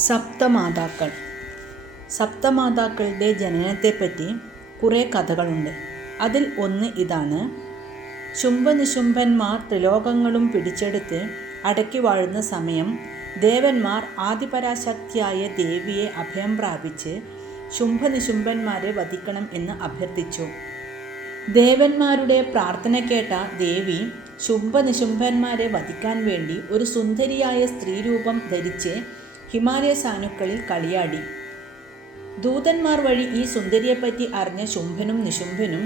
സപ്തമാതാക്കൾ. സപ്തമാതാക്കളുടെ ജനനത്തെപ്പറ്റി കുറേ കഥകളുണ്ട്. അതിൽ ഒന്ന് ഇതാണ്. ശുംഭനിശുംഭന്മാർ ത്രിലോകങ്ങളും പിടിച്ചെടുത്ത് അടക്കി വാഴുന്ന സമയം ദേവന്മാർ ആദിപരാശക്തിയായ ദേവിയെ അഭയം പ്രാപിച്ച് ശുംഭനിശുംഭന്മാരെ വധിക്കണം എന്ന് അഭ്യർത്ഥിച്ചു. ദേവന്മാരുടെ പ്രാർത്ഥന കേട്ട ദേവി ശുംഭനിശുംഭന്മാരെ വധിക്കാൻ വേണ്ടി ഒരു സുന്ദരിയായ സ്ത്രീരൂപം ധരിച്ച് ഹിമാലയ സാനുക്കളിൽ കളിയാടി. ദൂതന്മാർ വഴി ഈ സുന്ദരിയെപ്പറ്റി അറിഞ്ഞ ശുംഭനും നിശുംഭനും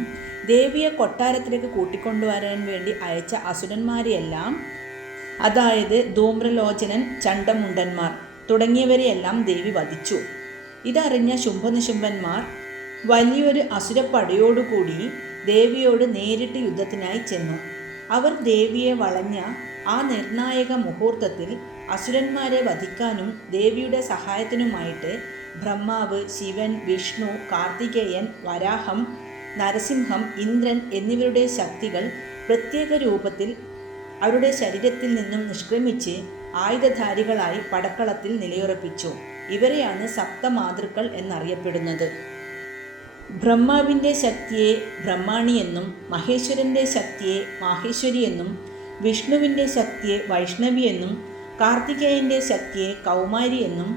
ദേവിയെ കൊട്ടാരത്തിലേക്ക് കൂട്ടിക്കൊണ്ടുവരാൻ വേണ്ടി അയച്ച അസുരന്മാരെയെല്ലാം, അതായത് ധൂമ്രലോചനൻ, ചണ്ഡമുണ്ടന്മാർ തുടങ്ങിയവരെയെല്ലാം ദേവി വധിച്ചു. ഇതറിഞ്ഞ ശുംഭനിശുംഭന്മാർ വലിയൊരു അസുരപ്പടയോടുകൂടി ദേവിയോട് നേരിട്ട് യുദ്ധത്തിനായി ചെന്നു. അവർ ദേവിയെ വളഞ്ഞ ആ നിർണായക മുഹൂർത്തത്തിൽ അസുരന്മാരെ വധിക്കാനും ദേവിയുടെ സഹായത്തിനുമായിട്ട് ബ്രഹ്മാവ്, ശിവൻ, വിഷ്ണു, കാർത്തികേയൻ, വരാഹം, നരസിംഹം, ഇന്ദ്രൻ എന്നിവരുടെ ശക്തികൾ പ്രത്യേക രൂപത്തിൽ അവരുടെ ശരീരത്തിൽ നിന്നും നിഷ്ക്രമിച്ച് ആയുധധാരികളായി പടക്കളത്തിൽ നിലയുറപ്പിച്ചു. ഇവരെയാണ് സപ്തമാതൃക്കൾ എന്നറിയപ്പെടുന്നത്. ബ്രഹ്മാവിൻ്റെ ശക്തിയെ ബ്രഹ്മാണി എന്നും, മഹേശ്വരൻ്റെ ശക്തിയെ മാഹേശ്വരി എന്നും, വിഷ്ണുവിൻ്റെ ശക്തിയെ വൈഷ്ണവി എന്നും, കാർത്തികേയൻ്റെ ശക്തിയെ കൗമാരി എന്നും,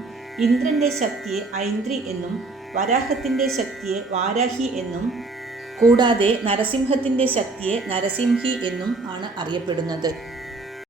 ഇന്ദ്രൻ്റെ ശക്തിയെ ഐന്ദ്രി എന്നും, വരാഹത്തിൻ്റെ ശക്തിയെ വാരാഹി എന്നും, കൂടാതെ നരസിംഹത്തിൻ്റെ ശക്തിയെ നരസിംഹി എന്നും ആണ് അറിയപ്പെടുന്നത്.